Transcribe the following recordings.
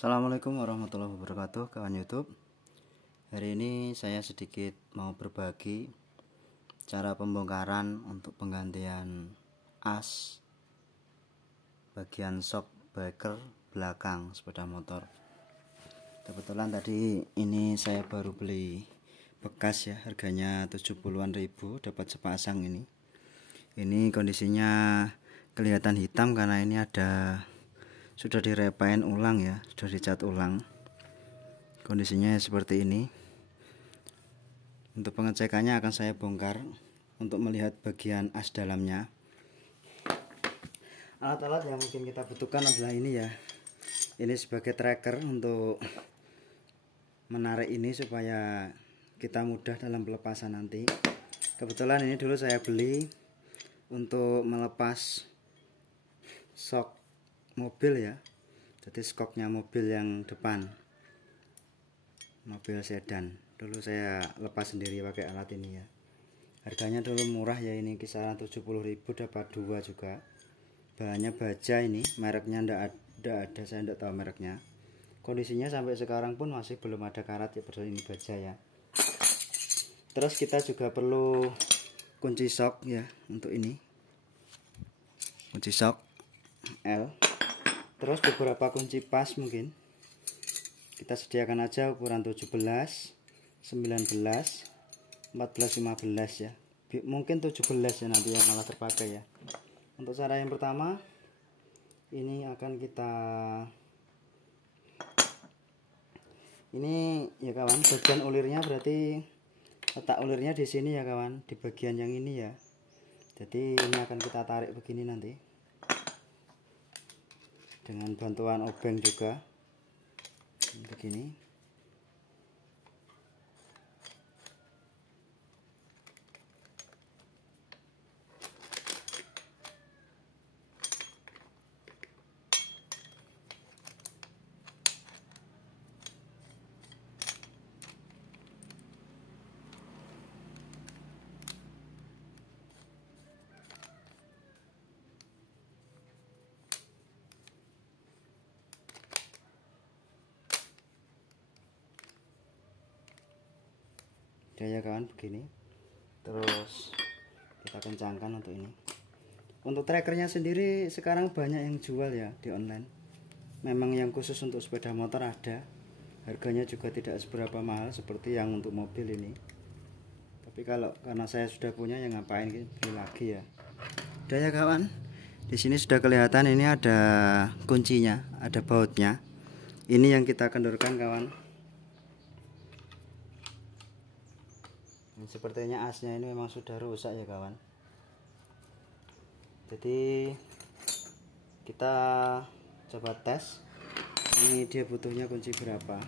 Assalamualaikum warahmatullahi wabarakatuh, kawan YouTube. Hari ini saya sedikit mau berbagi cara pembongkaran untuk penggantian as bagian shock breaker belakang sepeda motor. Kebetulan tadi ini saya baru beli bekas ya, harganya 70-an ribu, dapat sepasang ini. Ini kondisinya kelihatan hitam karena ini sudah direpain ulang ya, sudah dicat ulang. Kondisinya seperti ini. Untuk pengecekannya akan saya bongkar untuk melihat bagian as dalamnya. Alat-alat yang mungkin kita butuhkan adalah ini ya. Ini sebagai tracker untuk menarik ini supaya kita mudah dalam pelepasan nanti. Kebetulan ini dulu saya beli untuk melepas shock mobil ya, jadi skoknya mobil yang depan, mobil sedan. Dulu saya lepas sendiri pakai alat ini ya. Harganya dulu murah ya, ini kisaran 70.000 dapat dua juga. Bahannya baja, ini mereknya ndak ada, saya ndak tahu mereknya. Kondisinya sampai sekarang pun masih belum ada karat ya, padahal ini baja ya. Terus kita juga perlu kunci shock ya, untuk ini kunci shock L. Terus beberapa kunci pas mungkin kita sediakan aja ukuran 17, 19, 14, 15 ya. Mungkin 17 ya nanti yang malah terpakai ya. Untuk cara yang pertama ini akan kita ini ya kawan, bagian ulirnya berarti letak ulirnya di sini ya kawan, di bagian yang ini ya. Jadi ini akan kita tarik begini nanti, dengan bantuan obeng juga begini. Ya kawan, begini. Terus kita kencangkan untuk ini. Untuk trackernya sendiri sekarang banyak yang jual ya di online. Memang yang khusus untuk sepeda motor ada. Harganya juga tidak seberapa mahal seperti yang untuk mobil ini. Tapi karena saya sudah punya, ya ngapain beli lagi ya. Udah ya kawan. Di sini sudah kelihatan ini ada kuncinya, ada bautnya. Ini yang kita kendorkan kawan. Sepertinya asnya ini memang sudah rusak ya kawan. Jadi kita coba tes. Ini dia butuhnya kunci berapa.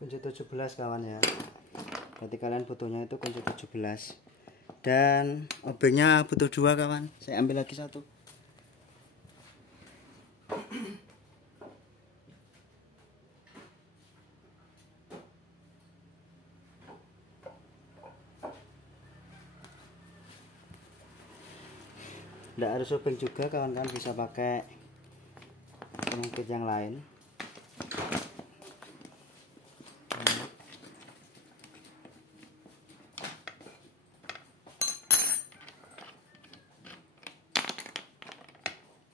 Kunci 17 kawan ya. Berarti kalian butuhnya itu kunci 17. Dan obengnya butuh dua kawan. Saya ambil lagi satu. Tidak harus obeng juga kawan-kawan, bisa pakai pengungkit yang lain.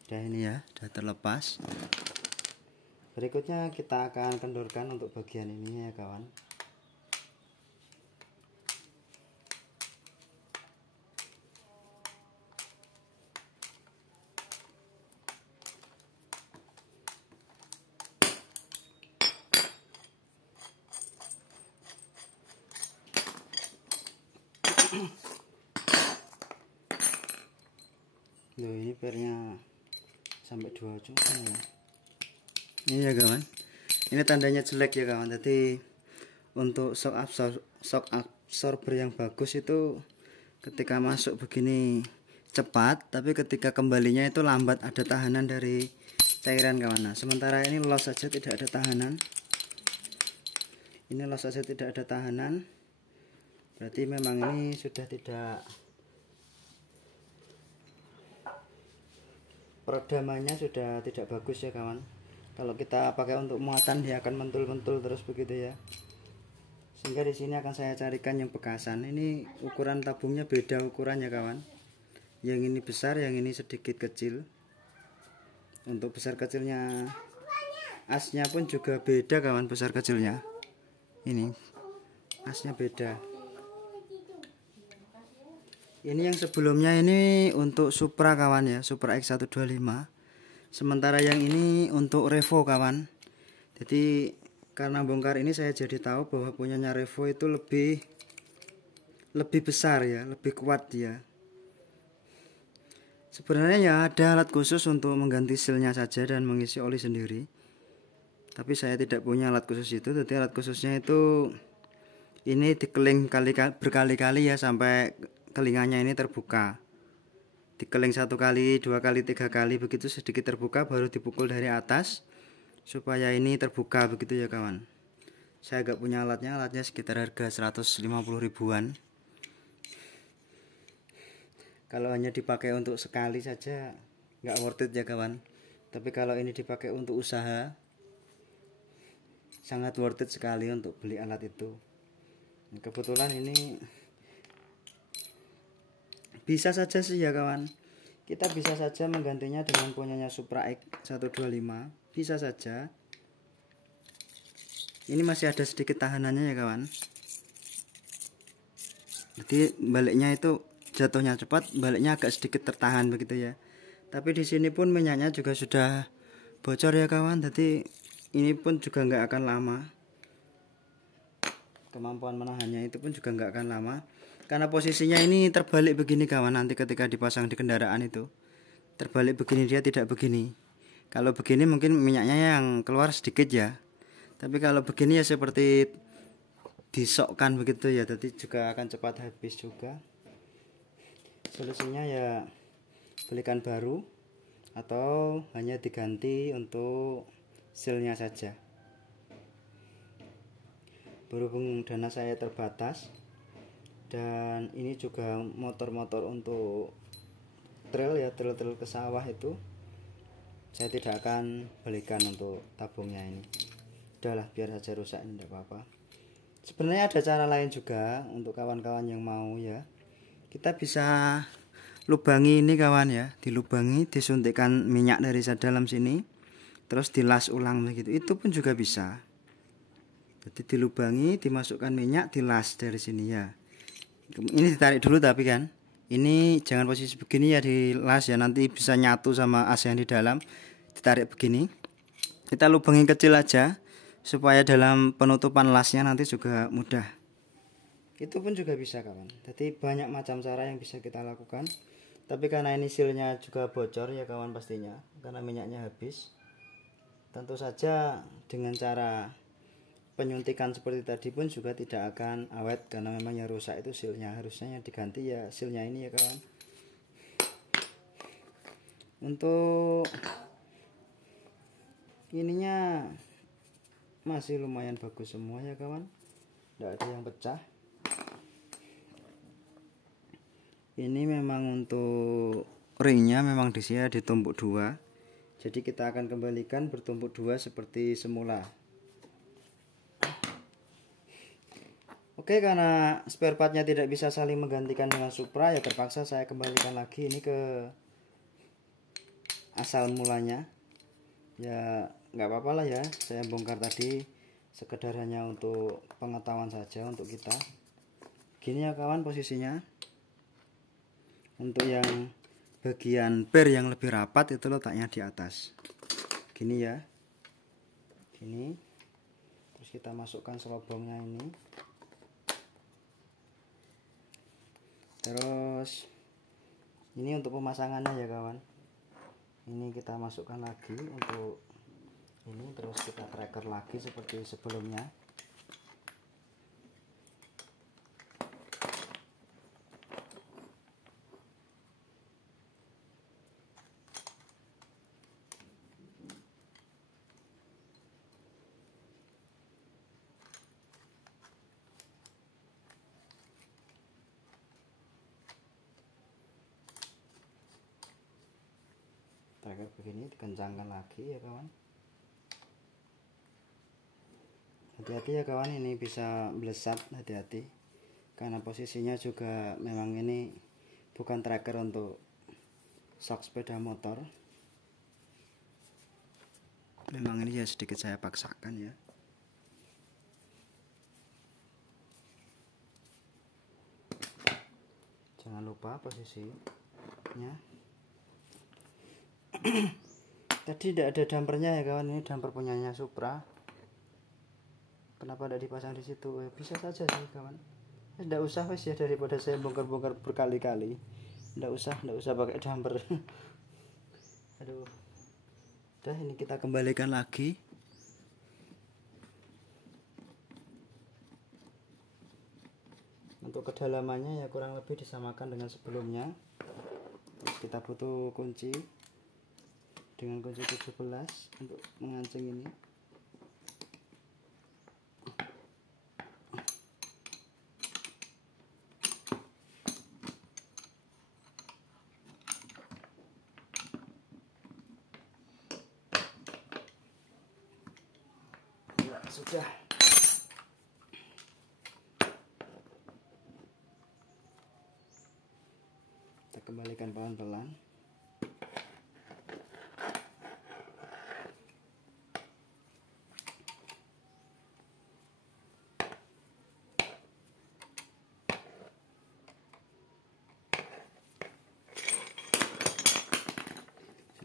Udah ini ya, sudah terlepas. Berikutnya kita akan kendorkan untuk bagian ini ya kawan. Loh, ini pernya sampai 2 juga ya. Ini ya kawan, ini tandanya jelek ya kawan. Jadi untuk shock absorber yang bagus itu ketika masuk begini cepat, tapi ketika kembalinya itu lambat, ada tahanan dari cairan kawan. Nah, sementara ini los saja, tidak ada tahanan. Ini los saja tidak ada tahanan, berarti memang ini sudah tidak, peredamannya sudah tidak bagus ya kawan. Kalau kita pakai untuk muatan dia akan mentul-mentul terus begitu ya. Sehingga di sini akan saya carikan yang bekasan. Ini ukuran tabungnya beda ukurannya kawan. Yang ini besar, yang ini sedikit kecil. Untuk besar kecilnya asnya pun juga beda kawan, besar kecilnya. Ini asnya beda. Ini yang sebelumnya ini untuk Supra kawan ya, Supra X125. Sementara yang ini untuk Revo kawan. Jadi karena bongkar ini saya jadi tahu bahwa punyanya Revo itu lebih besar ya, lebih kuat dia. Sebenarnya ya ada alat khusus untuk mengganti sealnya saja dan mengisi oli sendiri. Tapi saya tidak punya alat khusus itu. Jadi alat khususnya itu ini dikeling berkali-kali ya sampai kelingannya ini terbuka. Dikeling 1 kali, 2 kali, 3 kali begitu sedikit terbuka, baru dipukul dari atas supaya ini terbuka begitu ya kawan. Saya agak punya alatnya sekitar harga 150 ribuan. Kalau hanya dipakai untuk sekali saja nggak worth it ya kawan. Tapi kalau ini dipakai untuk usaha, sangat worth it sekali untuk beli alat itu. Kebetulan ini bisa saja sih ya kawan. Kita bisa saja menggantinya dengan punyanya Supra X125. Bisa saja. Ini masih ada sedikit tahanannya ya kawan. Jadi baliknya itu jatuhnya cepat, baliknya agak sedikit tertahan begitu ya. Tapi di sini pun minyaknya juga sudah bocor ya kawan. Jadi ini pun juga nggak akan lama. Kemampuan menahannya itu pun juga nggak akan lama. Karena posisinya ini terbalik begini kawan. Nanti ketika dipasang di kendaraan itu terbalik begini, dia tidak begini. Kalau begini mungkin minyaknya yang keluar sedikit ya. Tapi kalau begini ya seperti disokkan begitu ya. Jadi juga akan cepat habis juga. Solusinya ya belikan baru atau hanya diganti untuk sealnya saja. Berhubung dana saya terbatas dan ini juga motor-motor untuk trail ya, trail ke sawah itu saya tidak akan belikan untuk tabungnya ini. Udahlah biar saja rusak, ini tidak apa-apa. Sebenarnya ada cara lain juga untuk kawan-kawan yang mau ya. Kita bisa lubangi ini kawan ya, dilubangi, disuntikkan minyak dari dalam sini, terus dilas ulang begitu. Itu pun juga bisa. Jadi dilubangi, dimasukkan minyak, dilas dari sini ya. Ini ditarik dulu tapi kan. Ini jangan posisi begini ya, dilas ya, nanti bisa nyatu sama as yang di dalam. Ditarik begini. Kita lubangi kecil aja supaya dalam penutupan lasnya nanti juga mudah. Itu pun juga bisa kawan. Jadi banyak macam cara yang bisa kita lakukan. Tapi karena ini sealnya juga bocor ya kawan pastinya, karena minyaknya habis. Tentu saja dengan cara penyuntikan seperti tadi pun juga tidak akan awet, karena memang yang rusak itu sealnya. Harusnya yang diganti ya sealnya ini ya kawan. Untuk ininya masih lumayan bagus semua ya kawan, tidak ada yang pecah. Ini memang untuk ringnya memang di sini ditumpuk 2. Jadi kita akan kembalikan bertumpuk 2 seperti semula. Oke, karena spare partnya tidak bisa saling menggantikan dengan Supra ya terpaksa saya kembalikan lagi ini ke asal mulanya. Ya nggak apa-apa lah ya, saya bongkar tadi sekedar hanya untuk pengetahuan saja untuk kita. Gini ya kawan posisinya. Untuk yang bagian per yang lebih rapat itu letaknya di atas. Gini ya. Gini. Terus kita masukkan selobongnya ini. Terus ini untuk pemasangannya ya kawan. Ini kita masukkan lagi untuk ini, terus kita tracker lagi seperti sebelumnya. gini, dikencangkan lagi ya kawan. Hati-hati ya kawan, ini bisa melesat, hati-hati karena posisinya juga memang ini bukan tracker untuk shock sepeda motor. Memang ini ya sedikit saya paksakan ya. Jangan lupa posisinya. Tadi tidak ada dampernya ya kawan, ini damper punyanya Supra. Kenapa tidak dipasang di situ? Bisa saja sih kawan. Tidak usah wes ya, daripada saya bongkar-bongkar berkali-kali. Tidak usah pakai damper. Aduh. Udah, ini kita kembalikan lagi. Untuk kedalamannya ya kurang lebih disamakan dengan sebelumnya. Terus kita butuh kunci dengan kunci 17 untuk mengancing ini. Ya, sudah. Kita kembalikan pelan-pelan.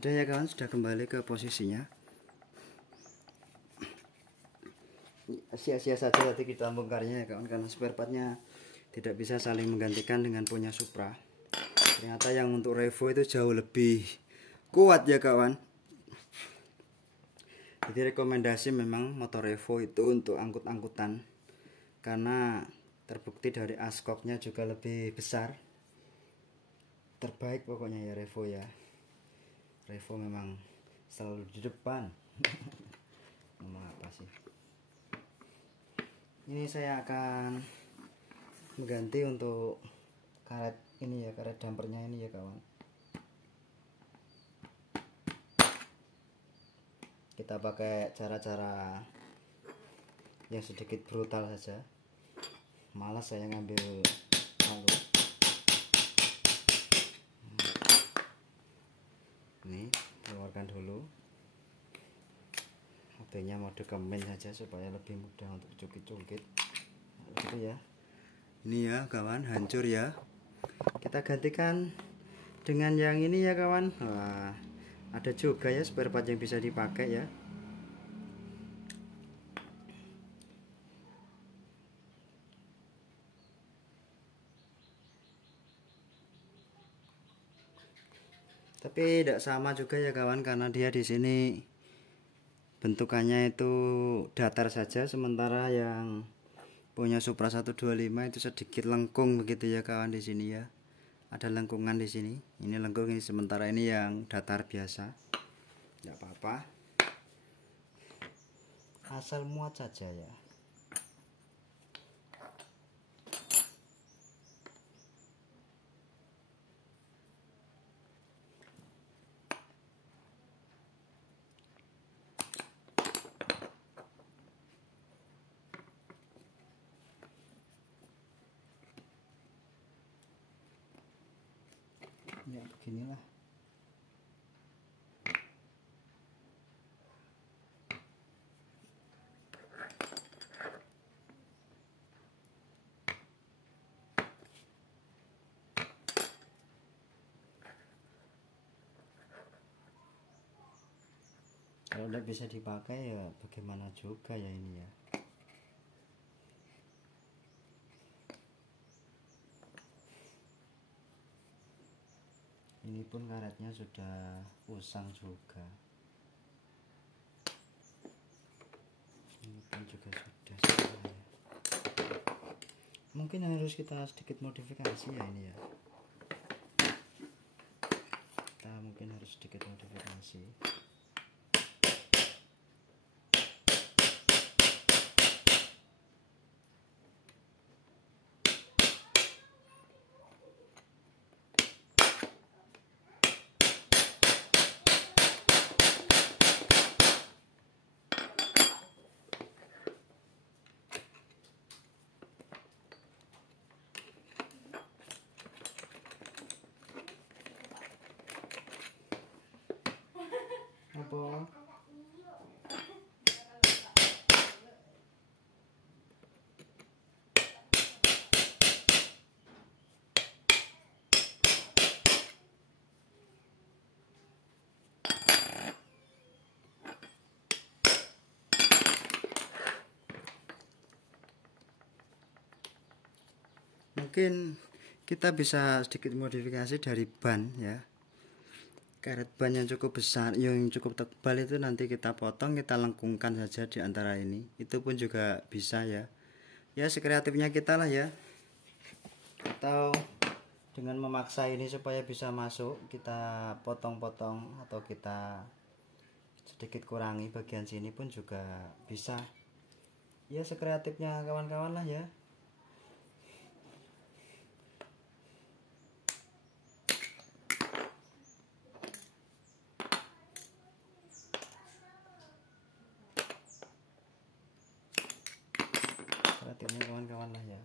Sudah ya kawan, sudah kembali ke posisinya. Sia-sia saja tadi kita bongkarnya ya kawan, karena spare partnya tidak bisa saling menggantikan dengan punya Supra. Ternyata yang untuk Revo itu jauh lebih kuat ya kawan. Jadi rekomendasi memang motor Revo itu untuk angkut-angkutan, karena terbukti dari askoknya juga lebih besar. Terbaik pokoknya ya Revo ya. Revo memang selalu di depan. Ngomong apa sih? Ini saya akan mengganti untuk karet ini ya, karet dampernya ini ya kawan. Kita pakai cara-cara yang sedikit brutal saja. Malas saya ngambil palu. Ini keluarkan dulu. HP-nya mode kemen saja supaya lebih mudah untuk cungkit-cungkit. Gitu ya. Ini ya kawan, hancur ya. Kita gantikan dengan yang ini ya kawan. Wah, ada juga ya spare part yang bisa dipakai ya. Tapi tidak sama juga ya kawan, karena dia di sini bentukannya itu datar saja, sementara yang punya Supra 125 itu sedikit lengkung begitu ya kawan di sini ya. Ada lengkungan di sini. Ini lengkung, ini sementara ini yang datar biasa. Tidak apa-apa. Asal muat saja ya. Ya beginilah. Kalau tidak bisa dipakai ya bagaimana juga ya ini ya. Ini pun karetnya sudah usang juga. Ini pun juga sudah selesai. Mungkin harus kita sedikit modifikasi ya ini ya. Kita mungkin harus sedikit modifikasi. apa. Mungkin kita bisa sedikit modifikasi dari ban ya. Karet ban yang cukup besar, yang cukup tebal itu nanti kita potong, kita lengkungkan saja di antara ini. Itu pun juga bisa ya. Ya sekreatifnya kita lah ya. Atau dengan memaksa ini supaya bisa masuk, kita potong-potong atau kita sedikit kurangi bagian sini pun juga bisa. Ya sekreatifnya kawan-kawan lah ya. Kreatifnya kawan-kawan lah ya.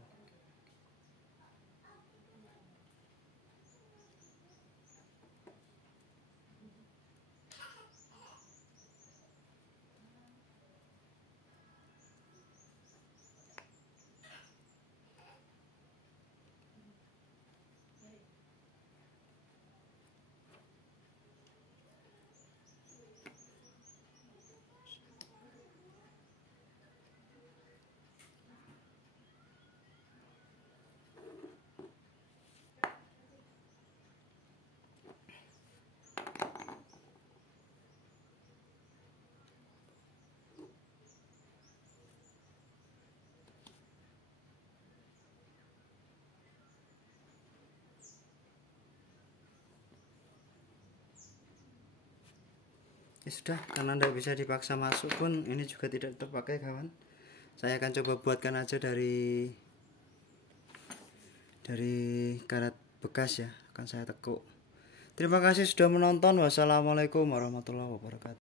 Ya sudah, karena tidak bisa dipaksa masuk pun ini juga tidak terpakai kawan. Saya akan coba buatkan aja dari karet bekas ya, akan saya tekuk. Terima kasih sudah menonton. Wassalamualaikum warahmatullahi wabarakatuh.